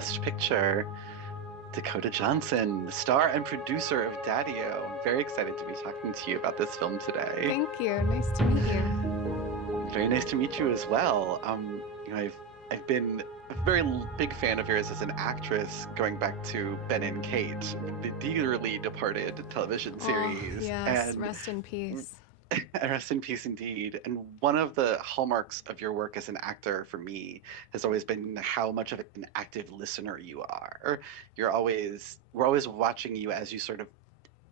Best Picture, Dakota Johnson, the star and producer of Daddio. I'm very excited to be talking to you about this film today. Thank you. Nice to meet you. Very nice to meet you as well. I've been a very big fan of yours as an actress, going back to Ben and Kate, the dearly departed television Oh, series, yes. Rest in peace. and rest in peace indeed. And one of the hallmarks of your work as an actor for me has always been how much of an active listener you are. We're always watching you as you sort of,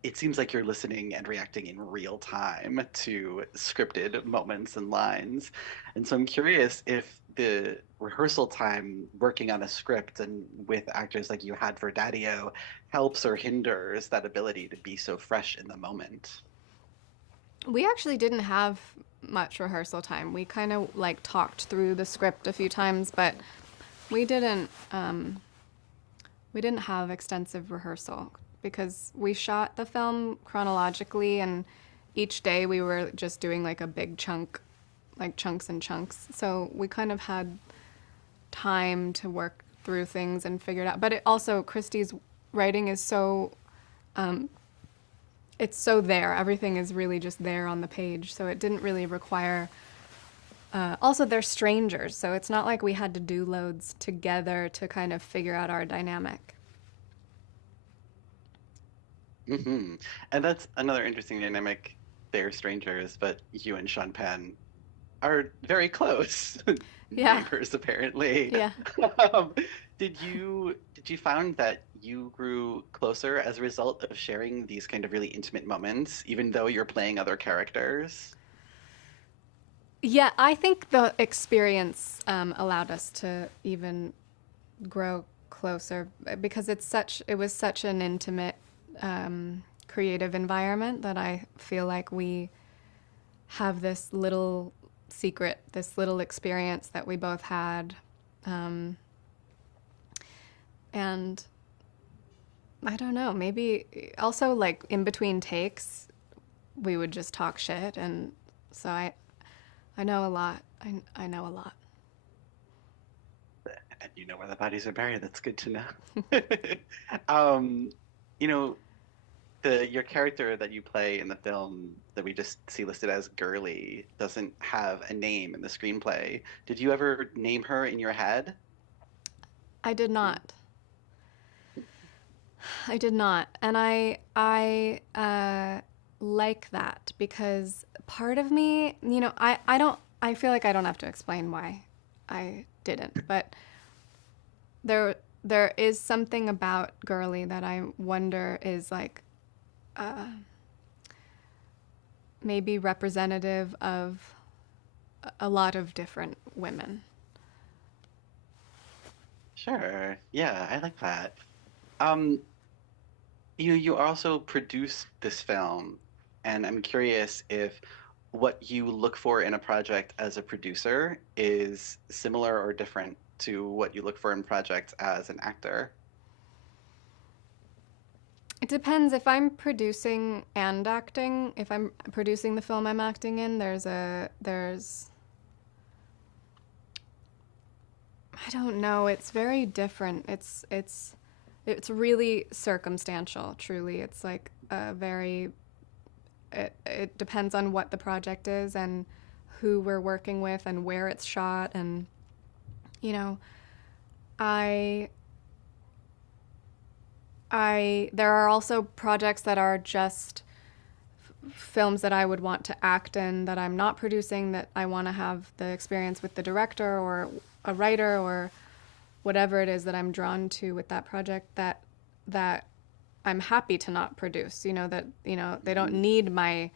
it seems like you're listening and reacting in real time to scripted moments and lines. And so I'm curious if the rehearsal time working on a script and with actors like you had for Daddio helps or hinders that ability to be so fresh in the moment. We actually didn't have much rehearsal time. We kind of like talked through the script a few times, but we didn't we didn't have extensive rehearsal because we shot the film chronologically, and each day we were just doing like a big chunk, like chunks and chunks. So we kind of had time to work through things and figure it out. But it also, Christy's writing is so it's so there. Everything is really just there on the page. So it didn't really require. Also, they're strangers, so it's not like we had to do loads together to kind of figure out our dynamic. Hmm. And that's another interesting dynamic. They're strangers, but you and Sean Penn are very close Yeah, neighbors, apparently. yeah. Um, did you find that you grew closer as a result of sharing these kind of really intimate moments, even though you're playing other characters? Yeah, I think the experience allowed us to even grow closer because it was such an intimate, creative environment that I feel like we have this little secret, this little experience that we both had. Um, and I don't know, maybe also like in between takes, we would just talk shit. And so I know a lot. I know a lot. And you know where the bodies are buried. That's good to know. Um, you know, the your character that you play in the film that we just see listed as Girly doesn't have a name in the screenplay. Did you ever name her in your head? I did not. I did not. And I like that because part of me, I don't, I feel like I don't have to explain why I didn't, but there is something about Girly that I wonder is like uh, maybe representative of a lot of different women. Sure. Yeah, I like that. Um, you also produced this film, and I'm curious if what you look for in a project as a producer is similar or different to what you look for in projects as an actor. It depends if I'm producing and acting. If I'm producing the film I'm acting in, there's I don't know, it's very different. It's really circumstantial, truly. It's like a very it depends on what the project is and who we're working with and where it's shot and you know, I there are also projects that are just films that I would want to act in that I'm not producing, that I want to have the experience with the director or a writer or whatever it is that I'm drawn to with that project that I'm happy to not produce. That they don't Mhm. need my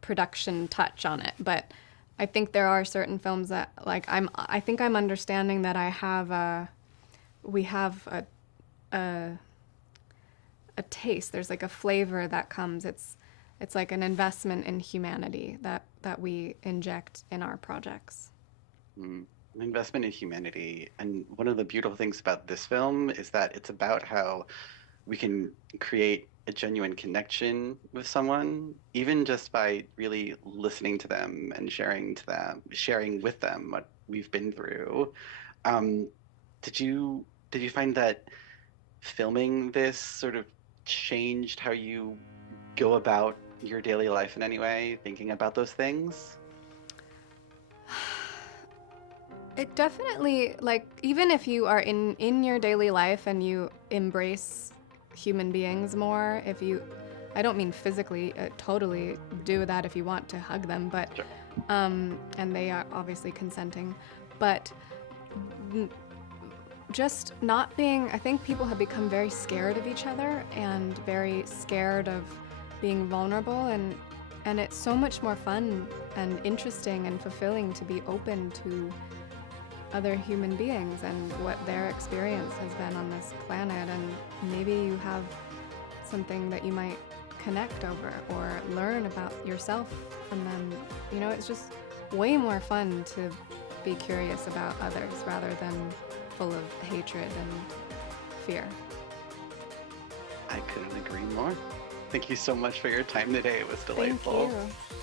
production touch on it. But I think there are certain films that like I think I'm understanding that we have a a taste. There's like a flavor that comes. It's like an investment in humanity that we inject in our projects. Mm. An investment in humanity. And one of the beautiful things about this film is that it's about how we can create a genuine connection with someone, even just by really listening to them and sharing with them what we've been through. Um, did you Did you find that filming this sort of changed how you go about your daily life in any way, thinking about those things? It definitely, like, even if you are in your daily life and you embrace human beings more, if you, I don't mean physically, totally do that if you want to hug them, but Sure. and they are obviously consenting, but just not being, I think people have become very scared of each other and very scared of being vulnerable, and it's so much more fun and interesting and fulfilling to be open to other human beings and what their experience has been on this planet, and maybe you have something that you might connect over or learn about yourself from them. You know, it's just way more fun to be curious about others rather than full of hatred and fear. I couldn't agree more. Thank you so much for your time today. It was Thank delightful. you.